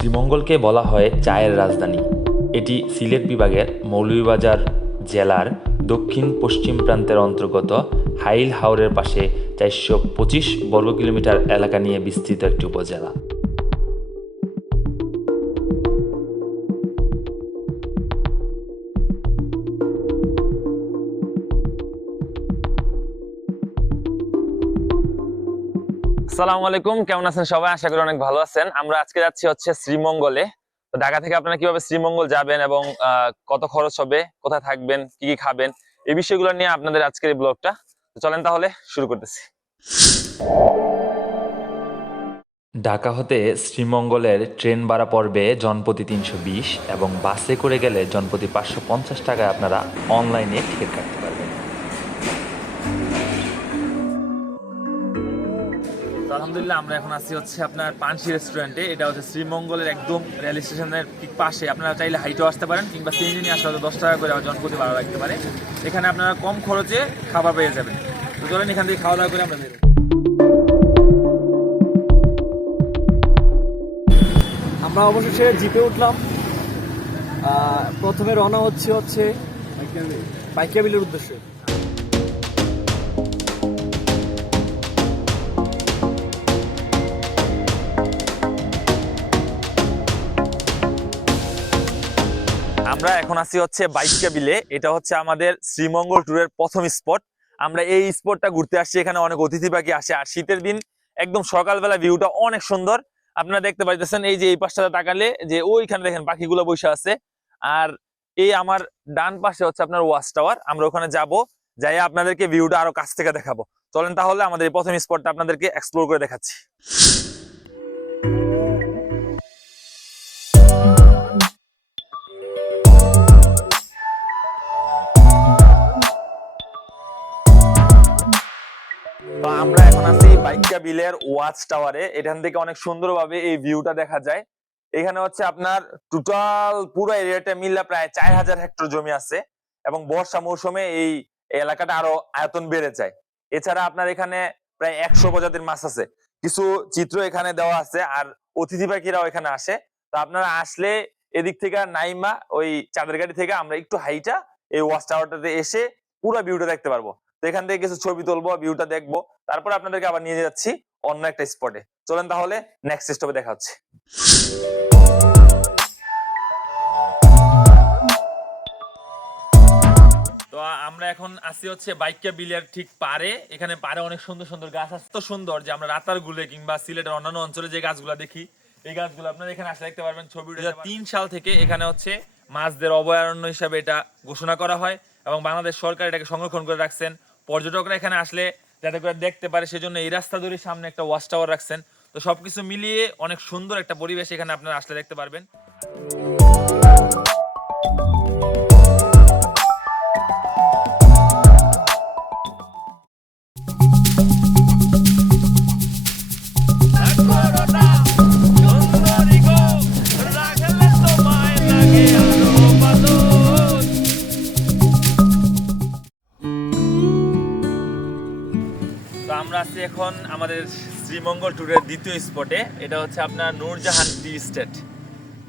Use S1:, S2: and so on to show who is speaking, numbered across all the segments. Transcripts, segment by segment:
S1: শ্রীমঙ্গলকে বলা হয় চায়ের রাজধানী। এটি সিলেট বিভাগের মৌলভীবাজার জেলার দক্ষিণ পশ্চিম প্রান্তের অন্তর্গত হাইল হাওরের পাশে চারশো পঁচিশ বর্গ কিলোমিটার এলাকা নিয়ে বিস্তৃত একটি উপজেলা।
S2: আসসালামু আলাইকুম। কেমন আছেন সবাই? আশা করি অনেক ভালো আছেন। আমরা আজকে যাচ্ছি হচ্ছে শ্রীমঙ্গলে। তো ঢাকা থেকে আপনারা কীভাবে শ্রীমঙ্গল যাবেন এবং কত খরচ হবে, কোথায় থাকবেন, কি কি খাবেন, এই বিষয়গুলো নিয়ে আপনাদের আজকের এই ব্লগটা। তো চলেন তাহলে শুরু করতেছি।
S1: ঢাকা হতে শ্রীমঙ্গলের ট্রেন ভাড়া পড়বে জনপ্রতি তিনশো এবং বাসে করে গেলে জনপ্রতি পাঁচশো টাকায় আপনারা অনলাইনে টিকিট কাটতে পারবেন।
S2: আলহামদুলিল্লাহ আমরা এখন আছি হচ্ছে আপনার পানসি রেস্টুরেন্টে। এটা হচ্ছে শ্রীমঙ্গলের একদম রেল স্টেশনের ঠিক পাশে। আপনারা চাইলে হাইটেও আসতে পারেন কিংবা সিএনজি নিয়ে আসলে হয়তো দশ টাকা করে জনপ্রতি ভালো লাগতে পারে। এখানে আপনারা কম খরচে খাবার পেয়ে যাবেন। তো চলেন এখান থেকে খাওয়া দাওয়া করে আমরা।
S3: আমরা অবশেষে জিপে উঠলাম। প্রথমে রওনা হচ্ছে হচ্ছে পাইকিয়াবিলের উদ্দেশ্যে।
S2: আমরা এখন আছি হচ্ছে বাইকা বিলে। এটা হচ্ছে আমাদের শ্রীমঙ্গল ট্যুরের প্রথম স্পট আমরা এই স্পটটা ঘুরতে আসছি, এখানে অনেক অতিথি পাখি আসে। আর শীতের দিন একদম সকালবেলা ভিউটা অনেক সুন্দর। আপনারা দেখতে পাইতেছেন এই যে এই পাশটাতে তাকালে যে ওইখানে দেখেন পাখিগুলো বসে আছে। আর এই আমার ডান পাশে হচ্ছে আপনার ওয়াচ টাওয়ার। আমরা ওখানে যাব, যাই আপনাদেরকে ভিউটা আরও কাছ থেকে দেখাবো। চলেন তাহলে আমাদের এই প্রথম স্পটটা আপনাদেরকে এক্সপ্লোর করে দেখাচ্ছি। আমরা এখন আছি বাইকা বিলের ওয়াচ টাওয়ারে। এখান থেকে অনেক সুন্দরভাবে এই ভিউটা দেখা যায়। এখানে হচ্ছে আপনার টোটাল পুরো এরিয়াটা মিললে প্রায় চার হাজার হেক্টর জমি আছে এবং বর্ষা মৌসুমে এই এলাকাটা আরও আয়তন বেড়ে যায়। এছাড়া আপনার এখানে প্রায় একশো প্রজাতির মাছ আছে। কিছু চিত্র এখানে দেওয়া আছে আর অতিথি পাখিরাও এখানে আসে। তো আপনারা আসলে এদিক থেকে নাইমা, ওই চাঁদের গাড়ি থেকে আমরা একটু হাইটা এই ওয়াচ টাওয়ারটাতে এসে পুরো ভিউটা দেখতে পারব। এখান থেকে কিছু ছবি তুলবো ভিউটা দেখব। তারপর আপনাদেরকে আবার নিয়ে যাচ্ছি অন্য একটা স্পটে চলেন তাহলে নেক্সট স্টপে দেখা হচ্ছে। তো আমরা এখন আসি হচ্ছে বাইকা বিলের ঠিক পারে এখানে পারে অনেক সুন্দর সুন্দর গাছ আছে। তো সুন্দর যে আমরা রাতার গুলে কিংবা সিলেটের অন্যান্য অঞ্চলে যে গাছগুলো দেখি এই গাছগুলো আপনারা এখানে আসলে দেখতে পারবেন। ছবি তিন সাল থেকে এখানে হচ্ছে মাছদের অভয়ারণ্য হিসাবে এটা ঘোষণা করা হয় এবং বাংলাদেশ সরকার এটাকে সংরক্ষণ করে রাখছেন। পর্যটকরা এখানে আসলে যাতে করে দেখতে পারে, সেজন্য এই রাস্তা ধরে সামনে একটা ওয়াচ টাওয়ার রাখছেন। তো সবকিছু মিলিয়ে অনেক সুন্দর একটা পরিবেশ এখানে আপনারা আসলে দেখতে পারবেন। আছি এখন আমাদের শ্রীমঙ্গল ট্যুরের দ্বিতীয় স্পটে। এটা হচ্ছে আপনার নূরজাহান টি স্টেট।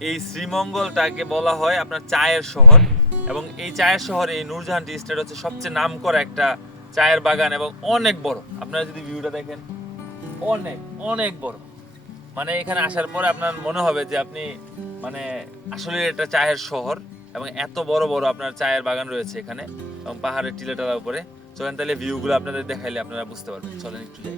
S2: এই শ্রীমঙ্গলটাকে বলা হয় আপনার চায়ের শহর এবং এই চায়ের শহরে এই নূরজাহান টি স্টেট হচ্ছে সবচেয়ে নাম করা একটা চায়ের বাগান এবং অনেক বড়। আপনারা যদি ভিউটা দেখেন, অনেক অনেক বড়। মানে এখানে আসার পরে আপনার মনে হবে যে আপনি মানে আসলে এটা চায়ের শহর এবং এত বড় বড় আপনার চায়ের বাগান রয়েছে এখানে এবং পাহাড়ের টিলাটার উপরে। চলেন তাহলে ভিউগুলো আপনাদের দেখাইলে আপনারা বুঝতে পারবেন। চলেন একটু যাই।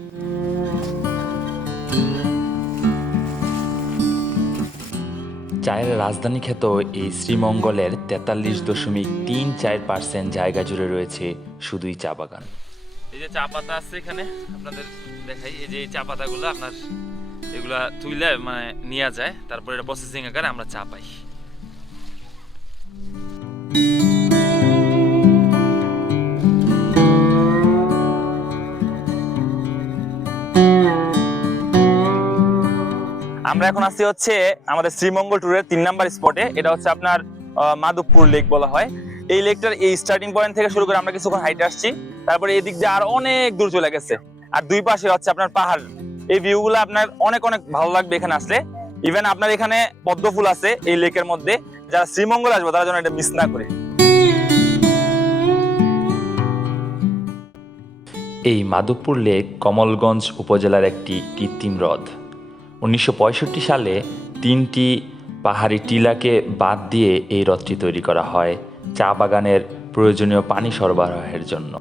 S1: চায়ের রাজধানী খ্যাত এই শ্রীমঙ্গলের তেতাল্লিশ দশমিক তিন চার পার্সেন্ট জায়গা জুড়ে রয়েছে শুধুই চা বাগান।
S2: এই যে চা পাতা আছে এখানে আপনাদের দেখাই। এই যে এই চা পাতাগুলো আপনার এগুলা তুইলে মানে নিয়ে যায় তারপরে এটা প্রসেসিং আকারে আমরা চা পাই। আমরা এখন আছি হচ্ছে আমাদের শ্রীমঙ্গল ট্যুরের তিন নাম্বার স্পটে এটা হচ্ছে আপনার মাধবপুর লেক বলা হয়। এই লেকটার এই স্টার্টিং পয়েন্ট থেকে শুরু করে আমরা কিছুক্ষণ হাইটে আসছি। তারপরে এই দিক দিয়ে আর অনেক দূর চলে গেছে। আর দুই পাশে হচ্ছে আপনার পাহাড়। এই ভিউ গুলো আপনার অনেক অনেক ভালো লাগবে এখানে আসলে। ইভেন আপনার এখানে পদ্ম ফুল আছে এই লেকের মধ্যে। যারা শ্রীমঙ্গল আসবে, তারা যেন এটা মিস না করে।
S1: এই মাধবপুর লেক কমলগঞ্জ উপজেলার একটি কৃত্রিম হ্রদ। উনিশশো পঁয়ষট্টি সালে তিনটি পাহাড়ি টিলাকে বাদ দিয়ে এই হ্রদটি তৈরি করা হয়, চা বাগানের প্রয়োজনীয় পানি সরবরাহের জন্য।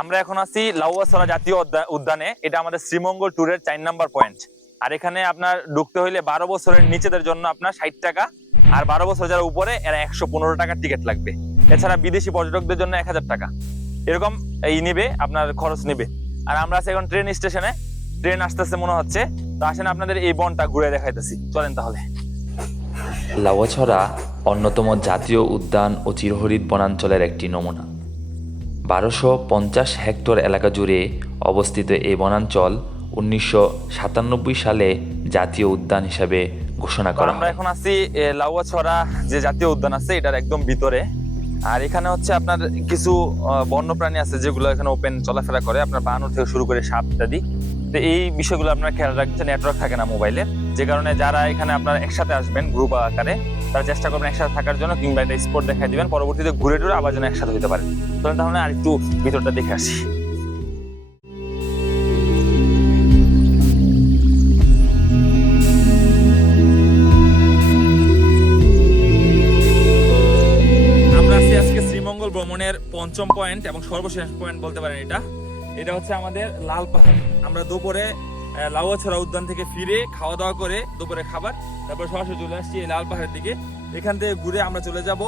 S2: আমরা এখন আছি লাউয়াছড়া জাতীয় উদ্যানে। এটা আমাদের শ্রীমঙ্গল ট্যুরের চার নাম্বার পয়েন্ট। আর এখানে আপনার ঢুকতে হইলে বারো বছরের নিচেদের জন্য আপনার ষাট টাকা, আর বারো বছর যারা উপরে, এরা একশো পনেরো টাকার টিকিট লাগবে। এছাড়া বিদেশি পর্যটকদের জন্য এক হাজার টাকা। এরকম এই নিবে আপনার খরচ নিবে। আর আমরা আছি এখন ট্রেন স্টেশনে। ট্রেন আসতেছে মনে হচ্ছে। তো আসেন আপনাদের এই বনটা ঘুরে দেখাইতেছি। চলেন তাহলে।
S1: লাউয়াছড়া অন্যতম জাতীয় উদ্যান ও চিরহরিৎ বনাঞ্চলের একটি নমুনা। বারোশো পঞ্চাশ হেক্টর এলাকা জুড়ে অবস্থিত এই বনাঞ্চল উনিশশো সাতানব্বই সালে জাতীয় উদ্যান হিসাবে ঘোষণা করা
S2: আমরা এখন আছি লাউয়াছড়া যে জাতীয় উদ্যান আছে এটার একদম ভিতরে। আর এখানে হচ্ছে আপনার কিছু বন্যপ্রাণী আছে যেগুলো এখানে ওপেন চলাফেরা করে। আপনার বানর থেকে শুরু করে সাপ ইত্যাদি। তো এই বিষয়গুলো আপনার খেয়াল রাখতে নেটওয়ার্ক থাকে না মোবাইলে যে কারণে যারা এখানে আপনার একসাথে আসবেন গ্রুপ আকারে, তারা চেষ্টা করবেন একসাথে থাকার জন্য কিংবা একটা স্পট দেখাই দিবেন। পরবর্তীতে ঘুরে টুরে আবার যেন একসাথে হতে পারে। তাহলে আর একটু ভিতরটা দেখে আসি। শ্রীমঙ্গল ভ্রমণের পঞ্চম পয়েন্ট এবং সর্বশেষ পয়েন্ট বলতে পারেন এটা। এটা হচ্ছে আমাদের লাল পাহাড়। আমরা দুপুরে লাউয়াছড়া উদ্যান থেকে ফিরে খাওয়া দাওয়া করে দুপুরে খাবার, তারপর সরাসরি চলে আসছি এই লাল পাহাড়ের দিকে। এখান থেকে ঘুরে আমরা চলে যাব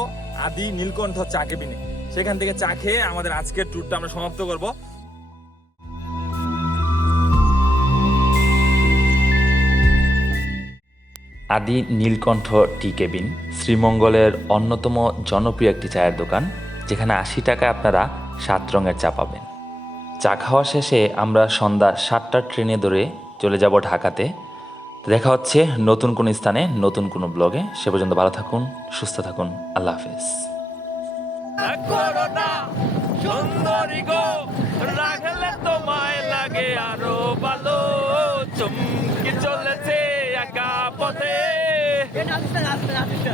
S2: আদি নীলকণ্ঠ চা কেবিনে সেখান থেকে চা খেয়ে আমাদের আজকের ট্যুরটা আমরা সমাপ্ত করব।
S1: আদি নীলকণ্ঠ টি কেবিন শ্রীমঙ্গলের অন্যতম জনপ্রিয় একটি চায়ের দোকান। যেখানে আশি টাকায় আপনারা সাত রঙের চা পাবেন। চা খাওয়া শেষে আমরা সন্ধ্যা সাতটার ট্রেনে ধরে চলে যাব ঢাকাতে। দেখা হচ্ছে নতুন কোনো স্থানে নতুন কোনো ব্লগে। সে পর্যন্ত ভালো থাকুন সুস্থ থাকুন। আল্লাহ হাফেজ।
S2: সুন্দরী গো রাখলে তোমায় লাগে আরও ভালো। চমকি চলেছে একা পথে।
S3: আসতে আসতে আসতে